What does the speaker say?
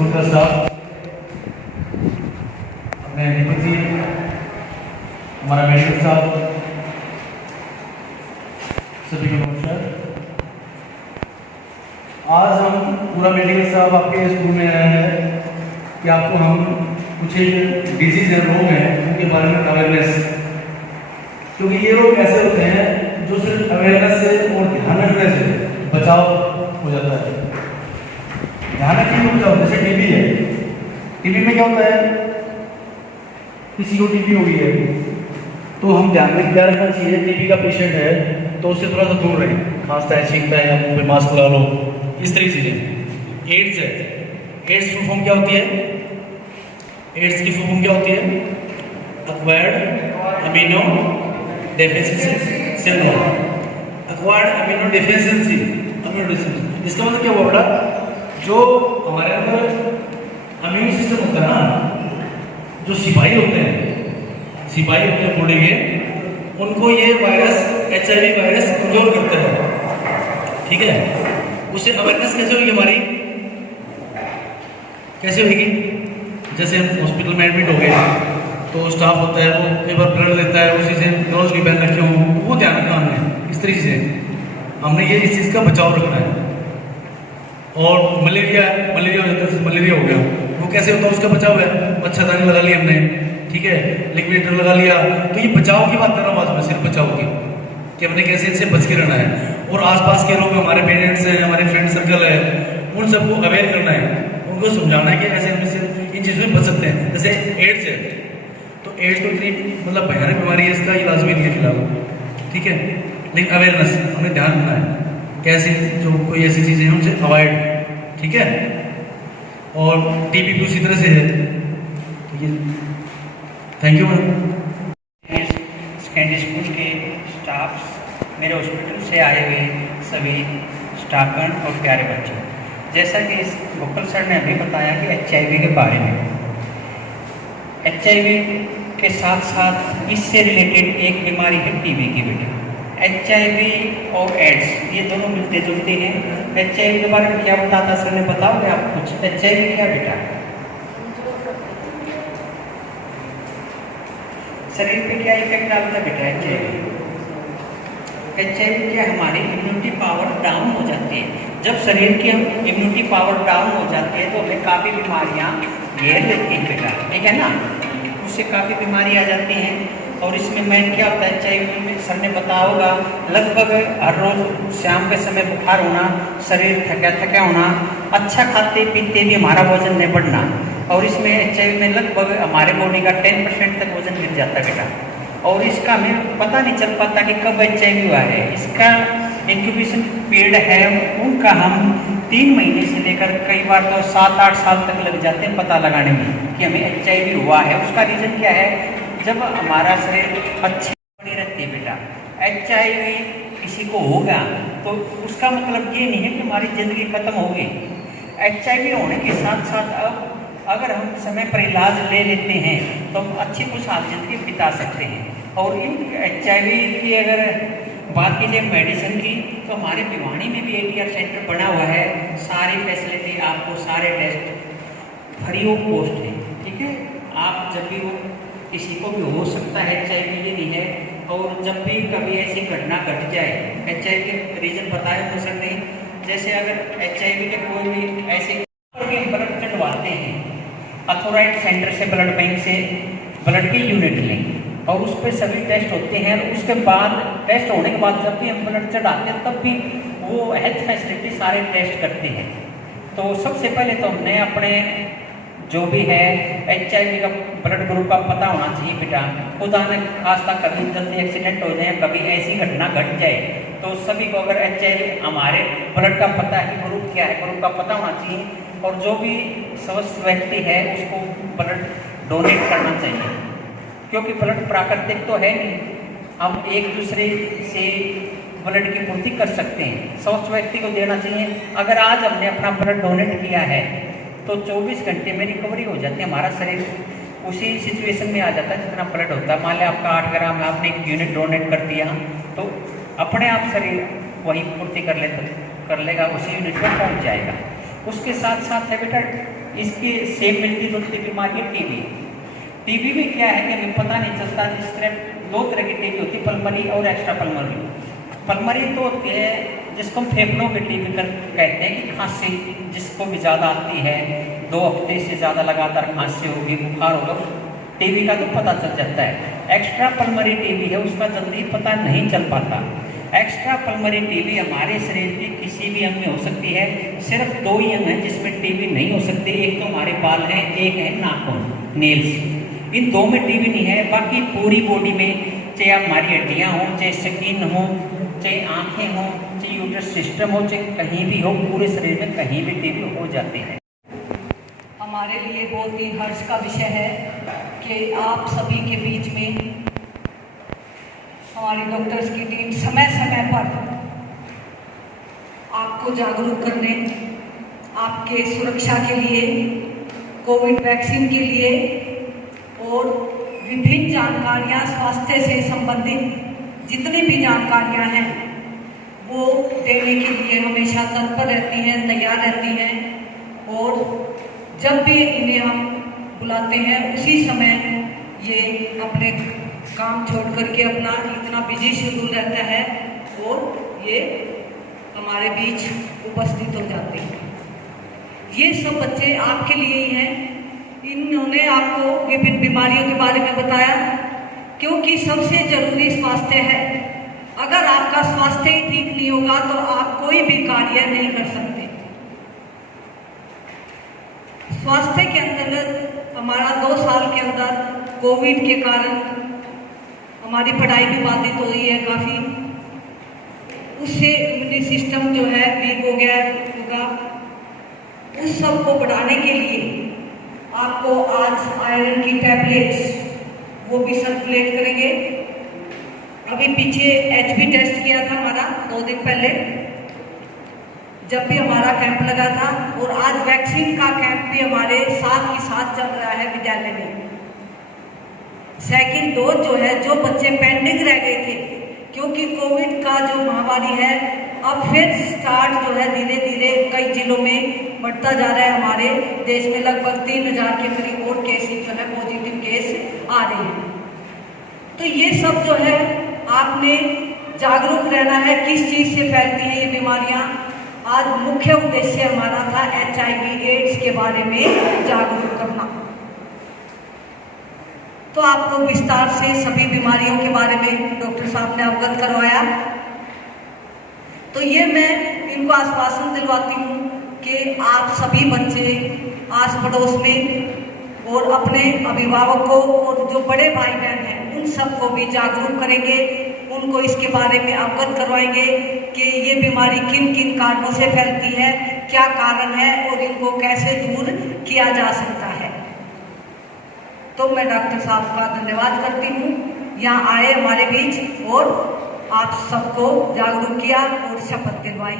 School का staff, अपने दीपक जी, हमारा मेडिकल स्टाफ, सभी को नमस्कार। आज हम पूरा मेडिकल स्टाफ आपके स्कूल में आया है कि आपको हम कुछ डिजीज है, रोग हैं, उनके बारे में अवेयरनेस, क्योंकि ये रोग ऐसे होते हैं जो सिर्फ अवेयरनेस से और ध्यान रखने से बचाव हो जाता है। ध्यान रखने को बचाव, जैसे टीबी है, टीबी में क्या होता है, किसी को टीबी हो गई है तो हम ध्यान में क्या रखना चाहिए, टीबी का पेशेंट है तो उससे थोड़ा सा दूर रहे, खांसता है, छींकता है, मुंह पे मास्क लगा लो, इस तरह की चीजें। एड्स है, एड्स फुल फॉर्म क्या होती है, एड्स की फुल फॉर्म क्या होती है, acquired amino deficiency syndrome, acquired amino deficiency, इसका मतलब क्या हुआ बेटा, जो हमारे अंदर इम्यून सिस्टम होता है ना, जो सिपाही होते हैं बॉडी के, उनको ये वायरस HIV वायरस कमजोर करता है, ठीक है। उससे अवेयरनेस कैसे होगी हमारी, कैसे होगी, जैसे हम हॉस्पिटल में एडमिट हो गए तो स्टाफ होता है वो कई बार ब्लड देता है, उसी से ग्लव्स नहीं पहन रखे हों, वो ध्यान रखना हमने, इस तरीके से हमने ये इस चीज़ का बचाव रखना है। और मलेरिया हो जाता है, मलेरिया हो गया, वो कैसे होता है, उसका बचाव है, मच्छरदानी लगा ली हमने, ठीक है, लिक्विडेटर लगा लिया। तो ये बचाव की बात कर रहा हूँ आज मैं, सिर्फ बचाव की, कि हमने कैसे इनसे बच के रहना है। और आसपास के लोग, हमारे पेरेंट्स हैं, हमारे फ्रेंड सर्कल है, उन सबको अवेयर करना है, उनको समझाना है कि ऐसे हम इन चीज़ों में बच सकते हैं। जैसे एड्स है, तो एड्स तो इतनी मतलब भयानक बीमारी है, इसका इलाज भी नहीं है फिलहाल, ठीक है, लेकिन अवेयरनेस हमें ध्यान रखना है, कैसी जो कोई ऐसी चीज़ें हैं उनसे अवॉइड, ठीक है। और टीबी भी उसी तरह से है, तो ये thank you ma'am. Secondary school के स्टाफ, मेरे हॉस्पिटल से आए हुए सभी स्टाफगण और प्यारे बच्चों, जैसा कि इस गोपाल सर ने अभी बताया कि HIV के बारे में, HIV के साथ साथ इससे रिलेटेड एक बीमारी है TB की बेटा। HIV और एड्स ये दोनों मिलते जुलते हैं। HIV के बारे में क्या बताता सर ने, बताओगे आप कुछ, HIV क्या बेटा, शरीर पे क्या इफेक्ट डालता है बेटा HIV क्या, हमारी इम्यूनिटी पावर डाउन हो जाती है। जब शरीर की हम इम्यूनिटी पावर डाउन हो जाती है तो हमें काफ़ी बीमारियाँ घेर लेती हैं बेटा, ठीक है ना, उससे काफ़ी बीमारी आ जाती हैं। और इसमें मेन क्या होता है, HIV में सर ने बताया होगा, लगभग हर रोज़ शाम के समय बुखार होना, शरीर थका होना, अच्छा खाते पीते भी हमारा वजन नहीं बढ़ना, और इसमें HIV में लगभग हमारे बॉडी का 10% तक वजन गिर जाता है बेटा। और इसका हमें पता नहीं चल पाता कि कब HIV हुआ है। इसका इंक्यूबेशन पीरियड है उनका, हम 3 महीने से लेकर कई बार तो 7-8 साल तक लग जाते हैं पता लगाने में कि हमें HIV हुआ है। उसका रीज़न क्या है, जब हमारा शरीर अच्छी बनी रहती है बेटा, HIV किसी को होगा तो उसका मतलब ये नहीं है कि हमारी ज़िंदगी खत्म होगी। HIV होने के साथ साथ अब अगर हम समय पर इलाज ले लेते हैं तो हम अच्छी खुशहाल जिंदगी बिता सकते हैं। और इन HIV की अगर बात कीजिए मेडिसिन की, तो हमारे भिवानी में भी ATR सेंटर बना हुआ है, सारी फैसिलिटी आपको, सारे टेस्ट फ्री ऑफ कॉस्ट है, ठीक है। आप जब भी वो किसी को भी हो सकता है HIV, ये नहीं है। और जब भी कभी ऐसी घटना घट जाए, HIV के रीज़न बताए मुझे सर ने, जैसे अगर HIV के कोई भी ऐसे ब्लड चढ़वाते हैं, अथोराइज सेंटर से, ब्लड बैंक से ब्लड की यूनिट लें और उस पर सभी टेस्ट होते हैं। और उसके बाद टेस्ट होने के बाद जब भी हम ब्लड चढ़ाते हैं तब भी वो हेल्थ फैसिलिटी सारे टेस्ट करते हैं। तो सबसे पहले तो हमने अपने जो भी है HIV का ब्लड ग्रुप का पता होना चाहिए बेटा। खुदा ने खासा कभी जल्दी एक्सीडेंट हो जाए, कभी ऐसी घटना घट जाए तो सभी को अगर HIV हमारे ब्लड का पता है, ग्रुप क्या है, ग्रुप का पता होना चाहिए। और जो भी स्वस्थ व्यक्ति है उसको ब्लड डोनेट करना चाहिए, क्योंकि ब्लड प्राकृतिक तो है नहीं, हम एक दूसरे से ब्लड की पूर्ति कर सकते हैं। स्वस्थ व्यक्ति को देना चाहिए। अगर आज हमने अपना ब्लड डोनेट किया है तो 24 घंटे में रिकवरी हो जाती है, हमारा शरीर उसी सिचुएशन में आ जाता है जितना ब्लड होता है। मान लिया आपका 8 ग्राम, आपने एक यूनिट डोनेट कर दिया तो अपने आप शरीर वही पूर्ति कर लेगा, उसी यूनिट पर पहुंच जाएगा। उसके साथ साथ है बेटा इसकी सेम मिलती जुलती बीमारी है टीबी। टीबी में क्या है कि हमें पता नहीं चलता, जिस तरह दो तरह की टीबी होती है, पल्मरी और एक्स्ट्रा पल्मरी। पल्मरी तो होती है जिसको हम फेफड़ों की टीबी कहते हैं, कि खांसी जिसको भी ज़्यादा आती है, 2 हफ्ते से ज़्यादा लगातार खांसी होगी, बुखार होगा, टीबी का तो पता चल जाता है। एक्स्ट्रा पल्मरी टीबी है, उसका जल्दी पता नहीं चल पाता। एक्स्ट्रा पल्मरी टीबी हमारे शरीर के किसी भी अंग में हो सकती है। सिर्फ 2 ही अंग हैं जिसमें टीबी नहीं हो सकती, एक तो हमारे बाल हैं, एक है नाखून, नेल्स। इन 2 में टीबी नहीं है। बाकी पूरी बॉडी में, चाहे हमारी हड्डियाँ हों, चाहे स्किन हो, चाहे आँखें हों, चाहे यूट्रस सिस्टम हो, चाहे कहीं भी हो, पूरे शरीर में कहीं भी टीबी हो जाती है। हमारे लिए बहुत ही हर्ष का विषय है कि आप सभी के बीच में हमारी डॉक्टर्स की टीम समय समय पर आपको जागरूक करने, आपके सुरक्षा के लिए, कोविड वैक्सीन के लिए और विभिन्न जानकारियां, स्वास्थ्य से संबंधित जितनी भी जानकारियां हैं वो देने के लिए हमेशा तत्पर रहती हैं, तैयार रहती हैं। और जब भी इन्हें हम बुलाते हैं उसी समय ये अपने काम छोड़ करके, अपना इतना बिजी शेड्यूल रहता है और ये हमारे बीच उपस्थित हो जाते हैं। ये सब बच्चे आपके लिए ही हैं। इन्होंने आपको विभिन्न बीमारियों के बारे में बताया, क्योंकि सबसे जरूरी स्वास्थ्य है। अगर आपका स्वास्थ्य ही ठीक नहीं होगा तो आप कोई भी कार्य नहीं कर सकते। स्वास्थ्य के अंतर्गत हमारा 2 साल के अंदर कोविड के कारण हमारी पढ़ाई भी बाधित हो रही है काफ़ी। उससे इम्यूनिटी सिस्टम जो है वीक हो गया होगा। उस सब को बढ़ाने के लिए आपको आज आयरन की टैबलेट्स वो भी सर्कुलेट करेंगे। अभी पीछे एचबी टेस्ट किया था हमारा 2 दिन पहले, जब भी हमारा कैंप लगा था, और आज वैक्सीन का कैंप भी हमारे साथ ही साथ चल रहा है विद्यालय में। सेकंड डोज जो है, जो बच्चे पेंडिंग रह गए थे, क्योंकि कोविड का जो महामारी है अब फिर स्टार्ट जो है धीरे धीरे कई जिलों में बढ़ता जा रहा है। हमारे देश में लगभग 3000 के करीब और केसेस जो है पॉजिटिव केस आ रहे हैं। तो ये सब जो है आपने जागरूक रहना है किस चीज़ से फैलती है ये बीमारियां। आज मुख्य उद्देश्य हमारा था HIV एड्स के बारे में जागरूक करना। तो आपको विस्तार से सभी बीमारियों के बारे में डॉक्टर साहब ने अवगत करवाया। तो ये मैं इनको आश्वासन दिलवाती हूँ कि आप सभी बच्चे आस पड़ोस में और अपने अभिभावकों और जो बड़े भाई बहन हैं उन सबको भी जागरूक करेंगे, उनको इसके बारे में अवगत करवाएंगे कि ये बीमारी किन किन कारणों से फैलती है, क्या कारण है और इनको कैसे दूर किया जा सकता है। तो मैं डॉक्टर साहब का धन्यवाद करती हूँ, यहाँ आए हमारे बीच और आप सबको जागरूक किया और शपथ दिलवाई।